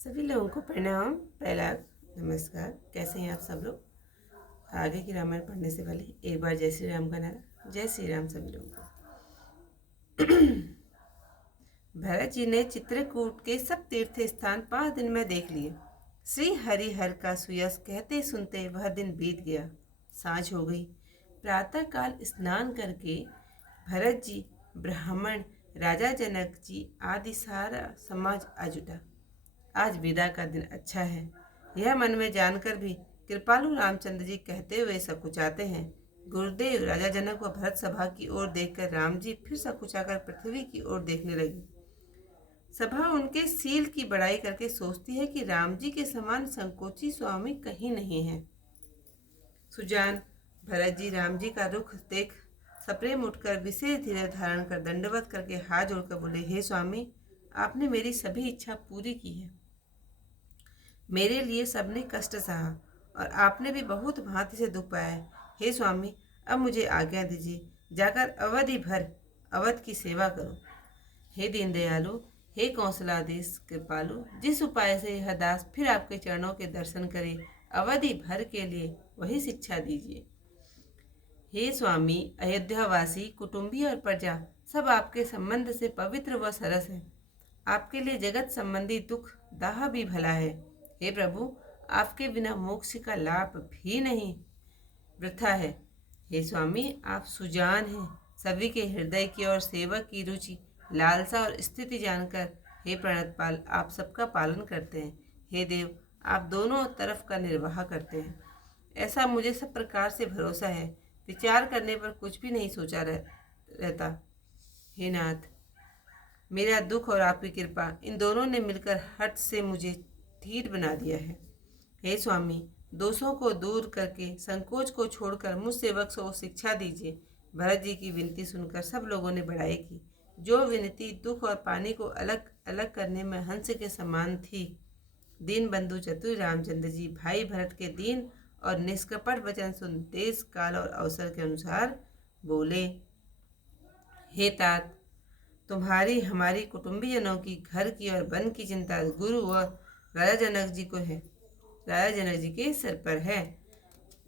सभी लोगों को प्रणाम। पहला नमस्कार। कैसे हैं आप सब लोग। आगे की रामायण पढ़ने से पहले एक बार जय श्री राम का नारा। जय श्री राम सभी लोगों को। भरत जी ने चित्रकूट के सब तीर्थ स्थान 5 दिन में देख लिए। श्री हरिहर का सुयस कहते सुनते वह दिन बीत गया। सांझ हो गई। प्रातः काल स्नान करके भरत जी, ब्राह्मण, राजा जनक जी आदि सारा समाज आ जुटा। आज विदा का दिन अच्छा है, यह मन में जानकर भी कृपालु रामचंद्र जी कहते हुए सकुचाते हैं। गुरुदेव राजा जनक व भरत सभा की ओर देखकर राम जी फिर सकुचाकर पृथ्वी की ओर देखने लगे। सभा उनके सील की बड़ाई करके सोचती है कि राम जी के समान संकोची स्वामी कहीं नहीं है। सुजान भरत जी राम जी का रुख देख सप्रेम उठकर विशेष धीरे धारण कर दंडवत करके हाथ जोड़कर बोले, हे स्वामी, आपने मेरी सभी इच्छा पूरी की है। मेरे लिए सबने कष्ट सहा और आपने भी बहुत भांति से दुख पाया है। हे स्वामी, अब मुझे आज्ञा दीजिए, जाकर अवधि भर अवध की सेवा करो। हे दीनदयालु, हे कौशलाधीश कृपालु, जिस उपाय से यह दास फिर आपके चरणों के दर्शन करे, अवधि भर के लिए वही शिक्षा दीजिए। हे स्वामी, अयोध्यावासी, कुटुंबी और प्रजा सब आपके संबंध से पवित्र व सरस है। आपके लिए जगत संबंधी दुख दाह भी भला है। हे प्रभु, आपके बिना मोक्ष का लाभ भी नहीं, वृथा है। हे स्वामी, आप सुजान हैं, सभी के हृदय की और सेवक की रुचि, लालसा और स्थिति जानकर हे प्रणतपाल, आप सबका पालन करते हैं। हे देव, आप दोनों तरफ का निर्वाह करते हैं। ऐसा मुझे सब प्रकार से भरोसा है, विचार करने पर कुछ भी नहीं सोचा रहता। हे नाथ, मेरा दुख और आपकी कृपा इन दोनों ने मिलकर हट से मुझे धीर बना दिया है। हे स्वामी, दोषों को दूर करके संकोच को छोड़कर मुझ सेवक को शिक्षा दीजिए। भरत जी की विनती सुनकर सब लोगों ने बड़ाई की। जो विनती दुख और पानी को अलग अलग करने में हंस के समान थी। दीन बंधु चतुर रामचंद्र जी भाई भरत के दीन और निष्कपट वचन सुन देश काल और अवसर के अनुसार बोले, हे तात, तुम्हारी हमारी कुटुंबीजनों की घर की और वन की चिंता गुरु व राजा जनक जी को है, राजा जनक जी के सिर पर है।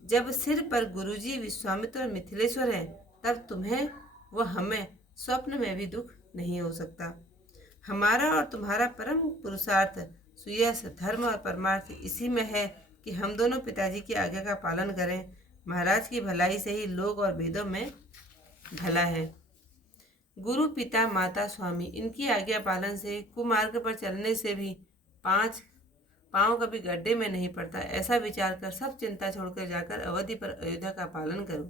जब सिर पर गुरुजी विश्वामित्र और मिथिलेश्वर है, तब तुम्हें व हमें स्वप्न में भी दुख नहीं हो सकता। हमारा और तुम्हारा परम पुरुषार्थ सुयश धर्म और परमार्थ इसी में है कि हम दोनों पिताजी की आज्ञा का पालन करें। महाराज की भलाई से ही लोक और वेदों में भला है। गुरु पिता माता स्वामी इनकी आज्ञा पालन से कुमार्ग पर चलने से भी 5 पाँव कभी गड्ढे में नहीं पड़ता। ऐसा विचार कर सब चिंता छोड़कर जाकर अवधि पर अयोध्या का पालन करो।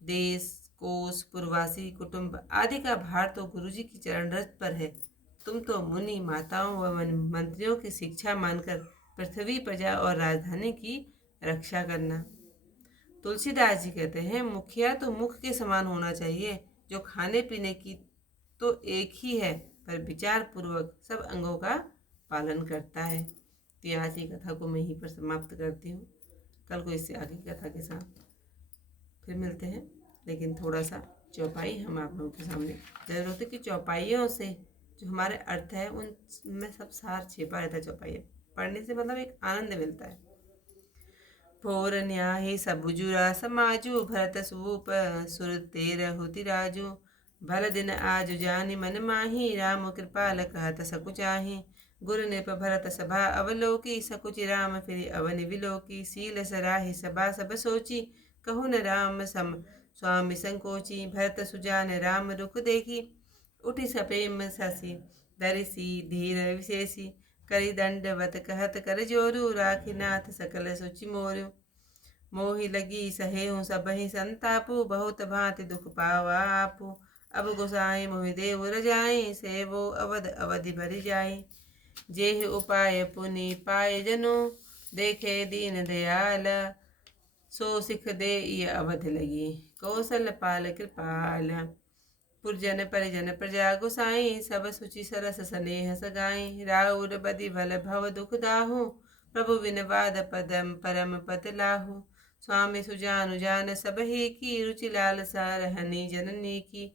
देश कोष पुरवासी कुटुंब आदि का भार तो गुरुजी की चरण रथ पर है। तुम तो मुनि माताओं व मंत्रियों की शिक्षा मानकर पृथ्वी प्रजा और राजधानी की रक्षा करना। तुलसीदास जी कहते हैं, मुखिया तो मुख के समान होना चाहिए, जो खाने पीने की तो एक ही है, पर विचार पूर्वक सब अंगों का पालन करता है। तो आज की कथा को मैं यहीं पर समाप्त करती हूँ। कल को इससे आगे की कथा के साथ फिर मिलते हैं, लेकिन थोड़ा सा चौपाई हम आप लोगों के सामने जरूर होती है कि चौपाइयों से जो हमारे अर्थ है उनमें सब सार छिपा रहता है। चौपाइयाँ पढ़ने से मतलब एक आनंद मिलता है। भोर न्याही सबुजुरा समाजु भरत सूप सुर तेर होती राजू भल दिन आज जानी मन माही राम कृपाल कहत सकुचाही गुरु नृप भरत सभा अवलोकी सकुचि राम फिर अवन विलोकी सील सराहि सभा सब सोची कहु न राम सम स्वामी संकोची भरत सुजान राम रुख देखी उठी सप्रेम शशि धरिसी धीर विशेषी करि दंडवत कहत कर जोरु राखी नाथ सकल सुचि मोरु मोहि लगी सहेहु सबहि संतापु बहुत भांति दुख पावा आपु अब गोसाई मोहि देव रजाई सेवो अवध अवधि भरि जाई जेहि उपाय पुनि पाए जनु देखे दीन दयाल सो सिख दे अवध लगी कौशल पाल कृपाल पुरजन परिजन प्रजा गोसाई सब सुचि सरस स्नेह सगाई राउर बदि भल भव दुख दाहु प्रभु विनवाद पदम परम पद लाहु स्वामी सुजानु जान सब ही की रुचि लाल सारहनी जननी की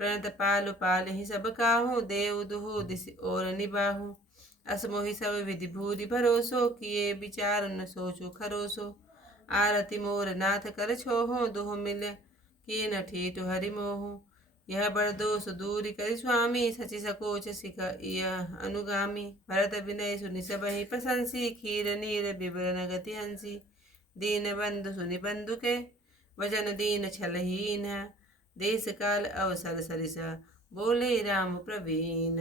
प्रणत पालु पाल ही सब काहू देव दुहु दिस और निबाहु असमोहि सब विधि भूरि भरोसो, किए विचार न सोचो खरोसो। आरति मोर नाथ कर छोहो, दुह मिल किए न ठीठु हरि मोहु। यह बड़ दोष दूरि करि स्वामी, सचि सकोच सिख यह अनुगामी। भरत विनय सुनि सबहि प्रशंसी, खीर नीर बिबर गति हंसी। दीन बंधु सुनि बंधु के, वचन दीन छलहीन। देश काल अवसर सरिस, बोले राम प्रवीण।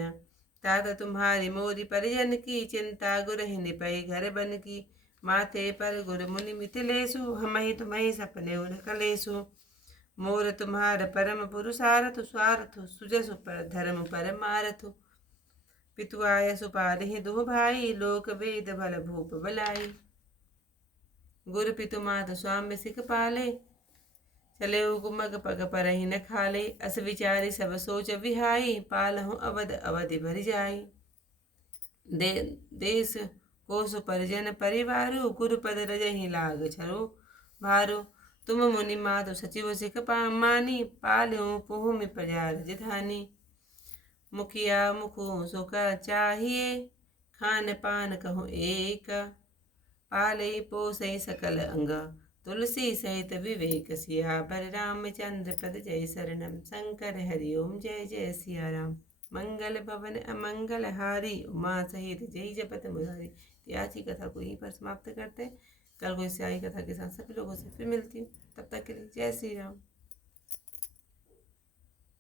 तात तुम्हारी मोरी परिजन की, चिंता गुरहि निपै घर बन की। माथे पर गुर मुनि मिथिलेशु, हमहि तुम्हि सपने उन कलेशु। मोर तुम्हार परम पुरुषारथ, स्वार्थ सुजसु पर धर्म पर मारथु। पितु आय सुपालिहि दुह भाई, लोक वेद भल भूप बलाई। गुरु पितु मातु स्वाम्य सिख पाले, चले कुमग पग परहि न खाले। अस विचारी सब सोच विहाई, पालहु अवध अवधि भरि जाई। देश कोस परिजन परिवारु, गुरुपद रजहि लाग छरो भारो। तुम मुनि मातु सचिव सिख मानी, पाल्यों पुहुमि प्रजा राजधानी। मुखिया मुखु सुख चाहिए, खान पान कहूँ एक। पाले पोसै सकल अंग, तुलसी सहित विवेक। सियावर रामचंद्र पद जय शरणम, शंकर हरि ओम जय जय सिया राम। मंगल भवन अमंगल हारी, उमा सहित जय जपत मुरारी। आज की कथा को यहीं पर समाप्त करते हैं। कल को इससे आई कथा के साथ सभी लोगों से फिर मिलती हूँ। तब तक के लिए जय श्री राम।